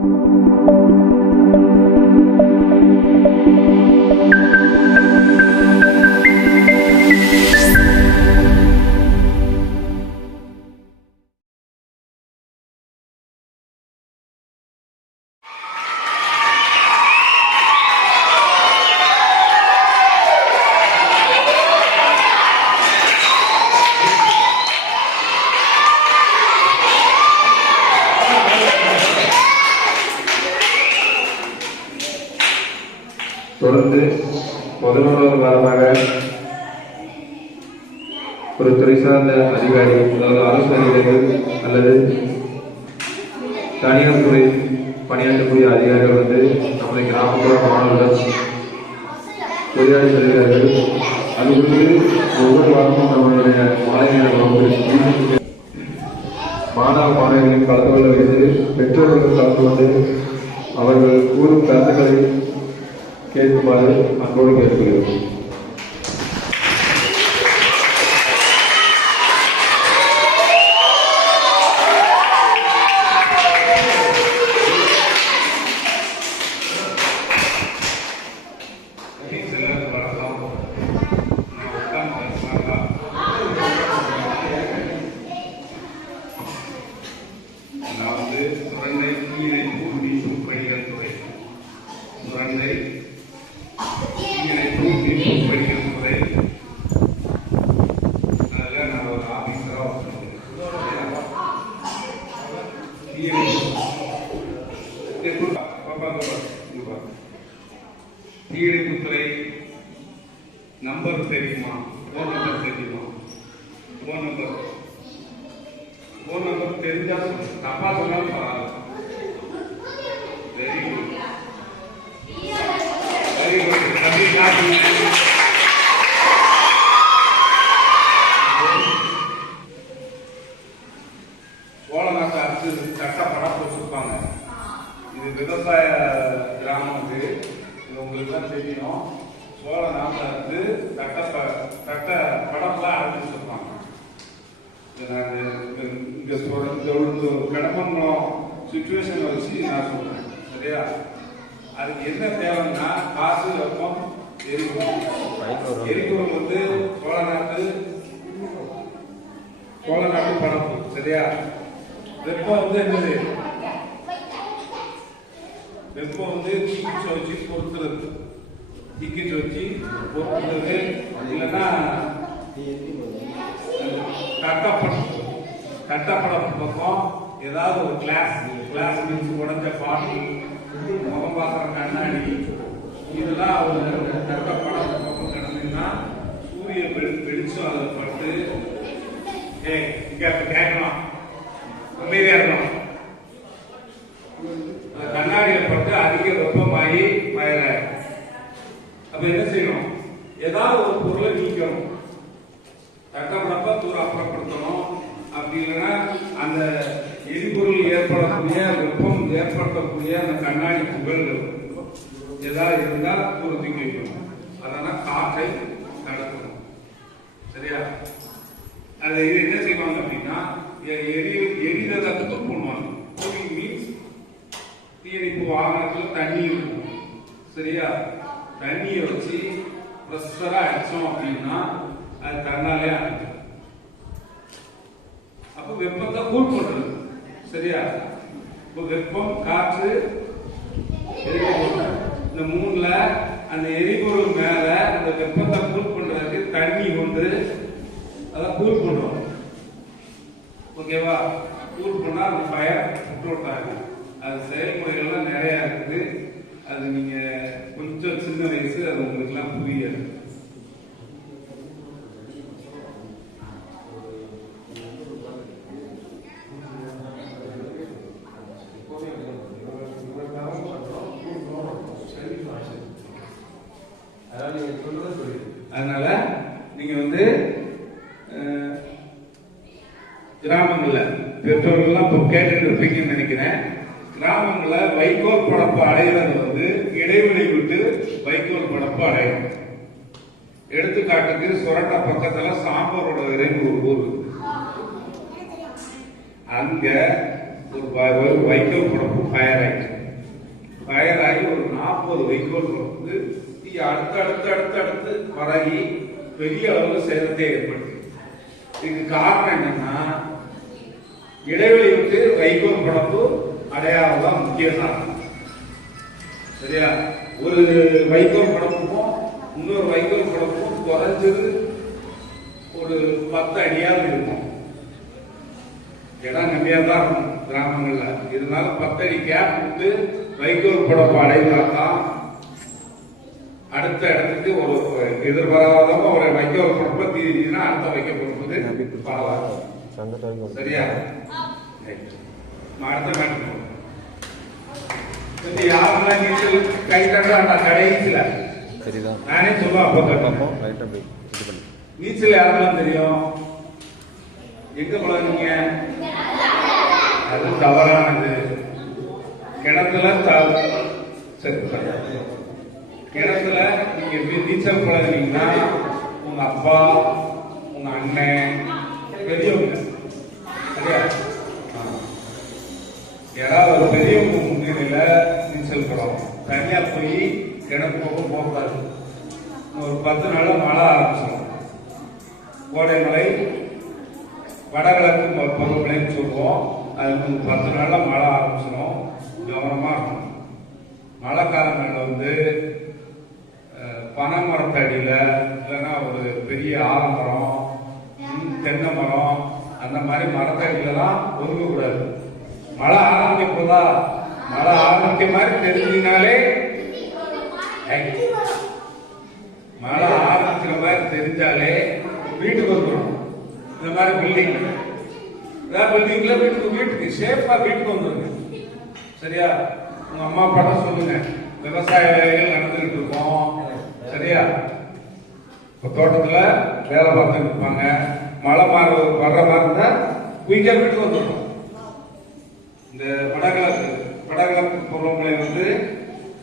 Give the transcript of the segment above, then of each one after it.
Música தொடர்ந்து பதினோராவது வாரமாக ஒரு துறை சார்ந்த அதிகாரி அதாவது அரசு அதிகாரிகள் அல்லது தனியார் துறை பணியாற்றக்கூடிய அதிகாரிகள் வந்து நம்முடைய கிராமப்புற மாணவர்கள் உரையாடி செல்கிறார்கள் அது குறித்து ஒவ்வொரு வாரமும் நம்மளுடைய மாலை நேர மாணவ மாணவிகளின் கலந்து கொள்ள வைத்து பெற்றோர்கள் கலந்து கொண்டு hamburger கீழ்குத்துறை நம்பர் தெரியுமா? ஃபோன் நம்பர் தெரியுமா? ஃபோன் நம்பர் ஃபோன் நம்பர் தெரிஞ்சா தப்பா சொன்னாலும் பரவாயில்ல. வெரி குட் வெரி குட் அப்படி காட்டுங்க சட்டப்படா அரசு இது விவசாய கிராமம் இது இது உங்களுக்கு தான் தெரியும். சோழ நாட்டில் வந்து சட்ட ப- படம்லாம் ஆரம்பிச்சிருப்பாங்க இதை நான் இங்க- இந்த சுச்சுவேஷன் வச்சு நான் சொல்றேன். சரியா? அதுக்கு என்ன தேவைன்னா காசு வெப்பம் எரிபொருள். எரிபொருள் வந்து சோழ நாட்டு சோழ நாட்டு படம். சரியா? வெப்பம் வந்து என்னது? வெப்பம் வந்து தீக்கிச்சு வச்சு பொறுத்துறது தீக்கிச்சு வச்சு பொறுத்துறது இல்லைன்னா கட்டப்படம் கட்டப்படம் பக்கம் ஏதாவது ஒரு கிளாஸ் கிளாஸ் மீன்ஸ் உடஞ்ச பாட்டில் முகம் பார்க்குற கண்ணாடி இதெல்லாம் ஒரு கட்டப்படம் பக்கம் கிடந்தீங்கன்னா சூரிய வெளி வெளிச்சம் அதில் பட்டு ஏய் இங்க கேட்கணும் அமைதியாக இருக்கணும் அந்த கண்ணாடியில் பட்டு அதிக வெப்பமாகி மயிர அப்ப என்ன செய்யணும் ஏதாவது ஒரு பொருளை நீக்கணும். தட்டப்படப்ப தூர அப்புறப்படுத்தணும். அப்படி இல்லைன்னா அந்த எரிபொருள் ஏற்படக்கூடிய வெப்பம் ஏற்படுத்தக்கூடிய அந்த கண்ணாடி புகழ்கள் ஏதாவது இருந்தால் தூர தூக்கி வைக்கணும். அதெல்லாம் காற்றை நடத்தணும் சரியா? அது இது என்ன செய்வாங்க அப்படின்னா எ- எரி எரிதலை குக் பண்ணுவாங்க கூலிங் மீன்ஸ் தீயணைப்பு வாகனத்தில் தண்ணி இருக்கும் சரியா? தண்ணியை வச்சு ப்ரெஷரா அடிச்சோம் அப்படின்னா அது தன்னாலே அடிக்கும் அப்ப வெப்பத்தை கூல் பண்றது சரியா? இப்போ வெப்பம் காற்று எரிபொருள். இந்த மூணுல அந்த எரிபொருள் மேல அந்த வெப்பத்தை கூல் பண்றதுக்கு தண்ணி கொண்டு அதை கூல் பண்ணுவோம். ஓகேவா கூல் பண்ணா அந்த ஃபயர் விட்டுவிட்டாங்க அது செயல்முறைகள்லாம் நிறைய இருக்குது. அது நீங்க கொஞ்சம் சின்ன வயசு அது உங்களுக்குலாம் புரியாது. அதனால நீங்க வந்து அஹ், கிராமங்கள்ல பெற்றோர்கள்லாம் இப்போ கேட்டுட்டு இருப்பீங்கன்னு நினைக்கிறேன். கிராமங்களை வைக்கோல் படப்பு அடையிறது வந்து இடைவெளி விட்டு வைக்கோல் படப்பு அடையணும். எடுத்துக்காட்டுக்கு சுரட்டை பக்கத்துல சாம்பாரோட விரைவு ஒரு ஊர் அங்க ஒரு வ- ஒரு வைக்கோல் படப்பு ஃபயர் ஆயிடுச்சு ஒரு வைக்கோல் வந்து தீ அடுத்து அடுத்து அடுத்து அடுத்து பரகி பெரிய அளவு சேதத்தை ஏற்படுத்து இதுக்கு காரணம் என்னன்னா இடைவெளி விட்டு வைக்கோல் படப்பு அடையாளம் தான் முக்கிய காரணம் சரியா? ஒரு வைக்கோல் படப்புக்கும் இன்னொரு வைக்கோல் படப்புக்கும் குறைஞ்சது ஒரு பத்து அடியாவது இருக்கும். இடம் கம்மியா தான் இருக்கும் கிராமங்கள்ல. இருந்தாலும் பத்து அடி கேப் விட்டு வைக்கோல் படப்பு அடைந்தாதான் அடுத்த இடத்துக்கு ஒரு எதிர்பாராதமா ஒரு வைக்கோல் படப்பை தீர்ந்துச்சுன்னா அடுத்த வைக்க படப்புக்கு பரவாயில்ல. சரியா? அடுத்த கொஞ்சம் யாரெல்லாம் நீச்சல் கை தட்டாண்டா கடைசியில. சரிதான் நானே சொல்லுவேன் அப்போ பார்ப்போம் லைட்டாக போய் இது பண்ணி. நீச்சல் யாரெல்லாம் தெரியும்? எங்க பழகுனீங்க? அது தவறானது. கிணத்துல சரி. கிணத்துல நீங்க எப்படி நீச்சல் பழகுனீங்கன்னா உங்க அப்பா உங்க அண்ணன் பெரியவங்க. சரியா. யாராவது ஒரு பெரியவங்க முன்னிலையில நீச்சல் தனியாக போய் கிணறு பக்கம் போகக்கூடாது ஒரு பத்து நாளில் மழை ஆரம்பிச்சிடும். கோடைமலை வடகிழக்கு பருவமழைன்னு சொல்லுவோம் அது வந்து பத்து நாளில் மழை ஆரம்பிச்சிடும். கவனமாக இருக்கணும். மழை காலங்களில் வந்து அஹ், பனை மரத்தடியில இல்லைன்னா ஒரு பெரிய ஆலமரம் தென்னை மரம் அந்த மாதிரி மரத்தடியிலலாம் ஒதுங்கக்கூடாது மழை ஆரம்பிக்க போதா மழை ஆரம்பிக்க மாதிரி தெரிஞ்சினாலே ஏய், மழை ஆரம்பிக்கிற மாதிரி தெரிஞ்சாலே வீட்டுக்கு வந்துடும் இந்த மாதிரி பில்டிங் ஏதாவது பில்டிங்ல வீட்டுக்கு வீட்டுக்கு சேஃபா வீட்டுக்கு வந்துருங்க. சரியா? உங்க அம்மா அப்பா சொல்லுங்க. விவசாய வேலைகள் நடந்துகிட்டு இருக்கோம். சரியா? இப்ப தோட்டத்துல வேலை பார்த்துட்டு இருப்பாங்க. மழை மாறு வர்ற மாதிரி இருந்தா குயிக்கா வீட்டுக்கு வந்துடும் இந்த வடகிழக்கு. வடகிழக்கு பருவமழை வந்து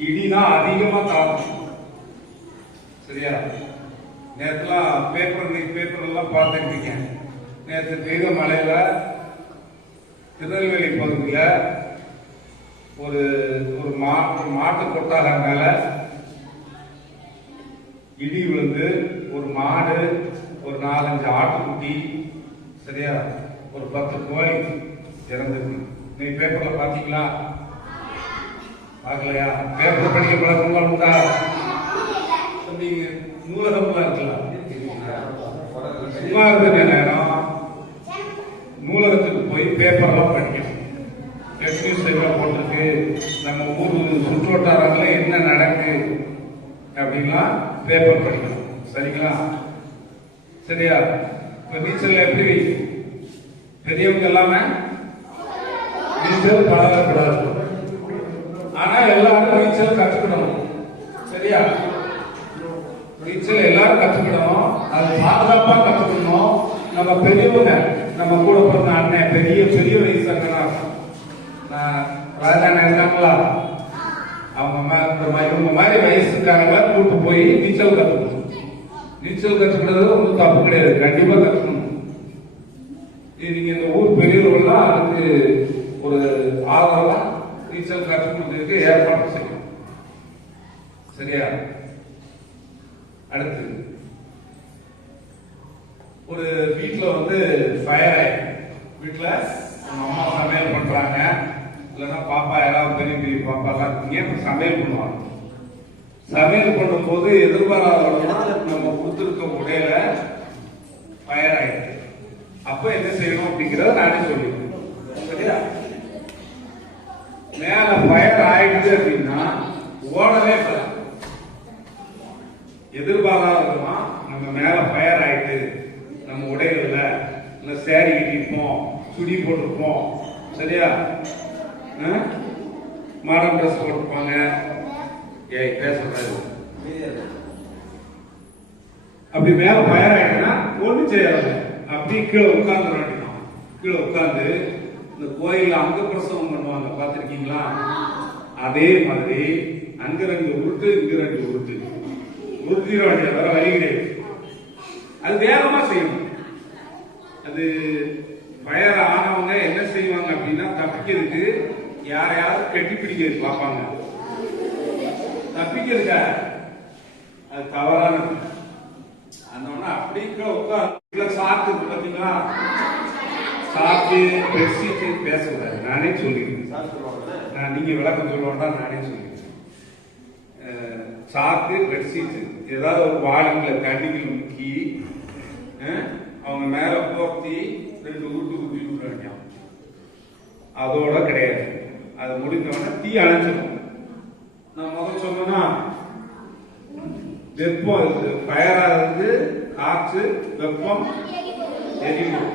இடினா அதிகமா தாக்கும். சரியா? நேற்றுலாம் பேப்பர் இன்னைக்கு பேப்பர் எல்லாம் பார்த்துருக்கீங்க நேற்று பெய்த மழையில திருநெல்வேலி பகுதியில் ஒரு ஒரு மா ஒரு மாட்டு கொட்டாக மேல இடி விழுந்து ஒரு மாடு ஒரு நாலஞ்சு ஆட்டுக்குட்டி சரியா? ஒரு பத்து கோழி இறந்துருக்கு. நீ பேப்பர்ல பாத்தீங்களா பார்க்கலையா? பேப்பர் படிக்க பழக்கம் உண்டா தம்பி நூலகம்லாம் இருக்கலாம். சும்மா இருந்த நேரம் நூலகத்துக்கு போய் பேப்பர்லாம் படிக்கணும். வெப் நியூஸ் எல்லாம் போட்டிருக்கு. நம்ம ஊர் சுற்றுவட்டாரங்கள என்ன நடக்கு அப்படின்லாம் பேப்பர் படிக்கணும். சரிங்களா? சரியா? இப்போ நீச்சல் எப்படி பெரியவங்க எல்லாமே நீச்சல் பழகக்கூடாது. ஆனா எல்லாரும் நீச்சல் கத்துக்கணும். சரியா? நீச்சல் எல்லாரும் கத்துக்கணும். அது பாதுகாப்பா கத்துக்கணும். நம்ம பெரியவங்க நம்ம கூட பிறந்த அண்ணன் பெரிய பெரிய வயசு அண்ணனா நான் இருக்காங்களா? அவங்க மா- மாதிரி இவங்க மாதிரி வயசுக்காரங்கள கூட்டு போய் நீச்சல் கத்துக்கணும். நீச்சல் கத்துக்கிறது ஒன்றும் தப்பு கிடையாது. கண்டிப்பா கத்துக்கணும். நீங்க இந்த ஊர் பெரியவர்கள்லாம் அதுக்கு ஒரு ஆதரவா நீச்சல் கற்று ஏற்பாடு செய்யும். சரியா? அடுத்து. ஒரு வீட்டுல வந்து ஃபயர் ஆயிடும். வீட்டுல அம்மா சமையல் பண்றாங்க. இல்லைன்னா பாப்பா யாராவது பெரிய பெரிய பாப்பா எல்லாம் இருக்கீங்க சமையல் பண்ணுவாங்க. சமையல் பண்ணும்போது எதிர்பாராத நம்ம கொடுத்துருக்க உடையில ஃபயர் ஆயிடுது. அப்ப என்ன செய்யணும் அப்படிங்கிறத நானே சொல்லி சரியா மேல ஃபயர் அப்படின்னா ஓடவே கூடாது. எதிர்பாராத விதமா நம்ம மேல ஃபயர் ஆயிட்டு நம்ம உடைகள்ல இல்ல சேரி கட்டிருப்போம் சுடி போட்டிருப்போம். சரியா? மாடர்ன் ட்ரெஸ் போட்டிருப்பாங்க. ஏய் பேசுறது அப்படி மேல ஃபயர் ஆயிட்டுன்னா ஒண்ணு செய்யாது அப்படி கீழே உட்கார்ந்து கீழே உட்கார்ந்து இந்த கோயில்ல அங்க பிரசவம் பண்ணுவாங்க. பார்த்திருக்கீங்களா? அதே மாதிரி அங்க ரெண்டு உருட்டு இங்க ரெண்டு உருட்டு உருட்டிட வேண்டிய வேற வழி கிடையாது அது வேகமா செய்யணும். அது ஃபயர் ஆனவங்க என்ன செய்வாங்க அப்படின்னா தப்பிக்கிறதுக்கு யாரையாவது கட்டி பிடிக்கிறது பார்ப்பாங்க. தப்பிக்கிறதுக்கா? அது தவறானது. அந்த உடனே அப்படியே உட்கார் சாப்பிட்டு பார்த்தீங்களா? பாத்தீங்களா சாக்கு பேசக்கூடாது. நானே சொல்லிக்கிறேன் நான் நீங்க விளக்கம் சொல்ல வேண்டாம் நானே சொல்லியிருக்கேன் அஹ், சாக்கு சீட்டு ஏதாவது ஒரு வாளிங்கள தண்ணிகள் முக்கி அவங்க மேல போர்த்தி ரெண்டு ஊட்டு ஊட்டி விட்டுறாங்க. அதோட கிடையாது. அது முடிஞ்சவொடனே தீ அணைச்சிடும் நான் முதல் சொன்னோன்னா வெப்பம் இருக்கு இருந்து காற்று வெப்பம் எரியும்.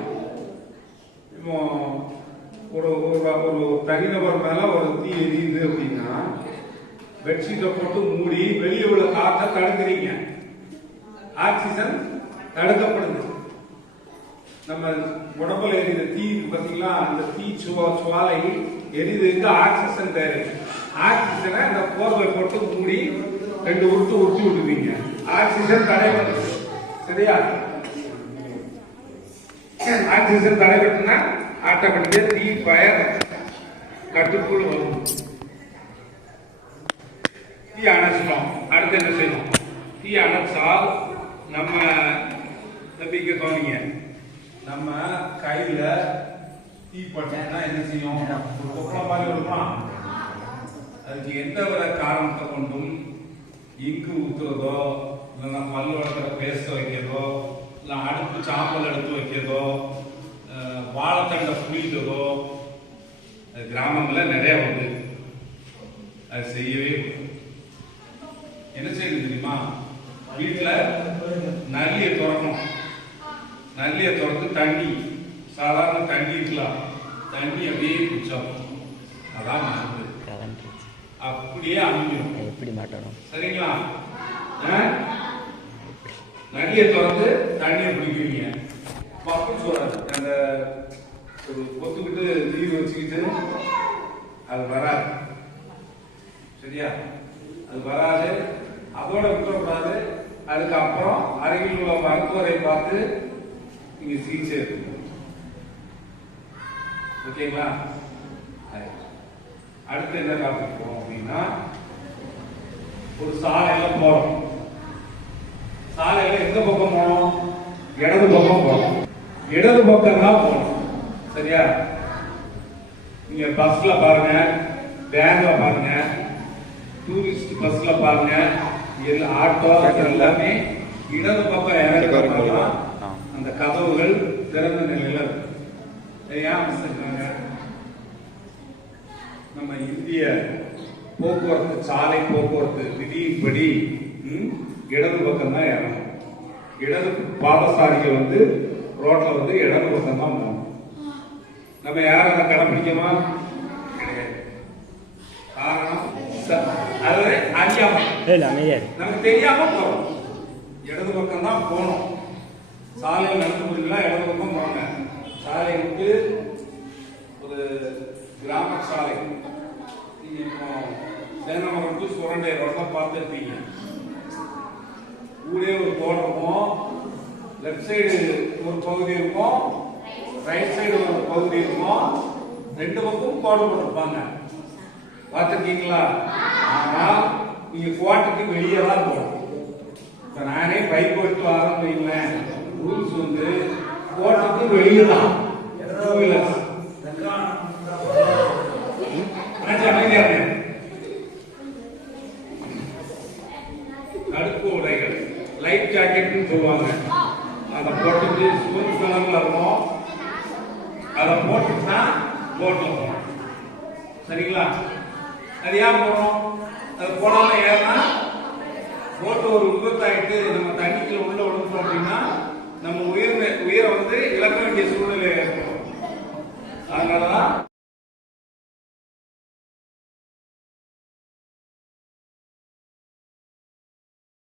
ஒரு ஒரு ஒரு தனிநபர் மேல ஒரு தீ எரியுது அப்படின்னா பெட்ஷீட்டை போட்டு மூடி வெளியே உள்ள காற்றை தடுக்கிறீங்க. ஆக்சிஜன் தடுக்கப்படுது. நம்ம உடம்புல எரியுற தீ பார்த்தீங்களா அந்த தீ சுவா சுவாலை எரியுதுக்கு ஆக்சிஜன் தேவை ஆக்சிஜனை அந்த போர்வை போட்டு மூடி ரெண்டு உருட்டு உருட்டி விடுவீங்க ஆக்சிஜன் தடை சரியா? ஆக்சிஜன் தடைபட்டுனா ஆட்டோமேட்டிக்கா தீ ஃபயர் கட்டுக்குள் வரும் தீ அணைச்சிடும் அடுத்து என்ன செய்யணும் தீ அணைச்சால் நம்ம நம்பிக்கை தோணிங்க நம்ம கையில தீ பட்டா என்ன செய்யும் ஒரு கொப்பளம் மாதிரி வருமா அதுக்கு எந்த வித காரணத்தை கொண்டும் இங்கு ஊத்துறதோ இல்லைன்னா பல்லு வளர்க்குற பேச வைக்கிறதோ இல்லை அடுப்பு சாம்பல் எடுத்து வைக்கிறதோ வாழைத்தண்டை புளிக்கிறதோ அது கிராமங்களில் நிறைய உண்டு. அது செய்யவே. என்ன செய்யணும் தெரியுமா? வீட்டுல நல்லியை திறக்கணும். நல்லியை திறந்து தண்ணி சாதாரண தண்ணி இருக்கலாம். தண்ணி அப்படியே குச்சம் அதான் மருந்து அப்படியே அமைஞ்சிடும் எப்படி மாட்டணும்? சரிங்களா? ஆ? திறந்து தண்ணியை குடிக்கிறீங்க. பப்புன்னு சொல்றாரு அந்த ஒரு கொத்துக்கிட்டு நீர் வச்சுக்கிட்டு அது வராது. சரியா? அது வராது அதோட விட்டுறக்கூடாது. அதுக்கப்புறம் அருகில் உள்ள மருத்துவரை பார்த்து நீங்க சிகிச்சை எடுக்கணும் ஓகேங்களா? அடுத்து என்ன பார்த்துருக்கோம் அப்படின்னா ஒரு சாலையில போறோம். சாலையில எந்த பக்கம் போனோம் இடது பக்கம் போறோம் இடது பக்கம் தான் போகணும். சரியா? நீங்க பஸ்ல பாருங்க வேன்ல பாருங்க டூரிஸ்ட் பஸ்ல பாருங்க எல்லா ஆட்டோ எல்லாமே இடது பக்கம் இறங்குறப்ப ஆ. அந்த கதவுகள் திறந்த நிலையில இருக்கு இதை ஏன் வச்சிருக்காங்க? நம்ம இந்திய போக்குவரத்து சாலை போக்குவரத்து விதியின்படி இடது பக்கம் தான் இறங்கணும். இடது பாதசாரிகள் வந்து ரோட்ல வந்து இடது பக்கம் தான் போகணும் நம்ம யாரும் அதை கடைபிடிக்கமா கிடையாது. காரணம் ச- அது அறியாமை. இல்லை அமைதியாக நமக்கு தெரியாம போறோம். இடது பக்கம் தான் போகணும். சாலையில் நடந்து போறீங்களா இடது பக்கம் போங்க சாலை விட்டு ஒரு கிராம சாலை. நீங்க இப்போ சேனமரம் டு சுரண்டை ரோட்டை பார்த்துருப்பீங்க. ஊரே ஒரு போர்டு இருக்கும். லெஃப்ட் சைடு ஒரு பகுதி இருக்கும். ரைட் சைடு ஒரு பகுதி இருக்கும். ரெண்டு பக்கம் கோடு போட்டிருப்பாங்க. பார்த்துருக்கீங்களா? ஆனால் நீங்க கோட்டைக்கு வெளியே தான் போகணும். இப்போ நானே பைக் எடுத்து ஆரம்பிங்களேன் வைங்களேன். ரூல்ஸ் வந்து கோட்டைக்கு வெளியே தான். டூ வீலர்ஸ் அதை போட்டுட்டு ஸ்கூல் செலவில் இருக்கும். அதை போட்டு தான் போட்டில் போகணும் சரிங்களா? அது ஏன் போகணும் அது போனாலும் ஏன்னா போட்டு ஒரு விபத்தாயிட்டு நம்ம தண்ணிக்குள்ள உள்ள விழுந்தோம் அப்படின்னா நம்ம உயிர் உயிரை வந்து இழக்க வேண்டிய சூழ்நிலை ஏற்படும். அதனாலதான்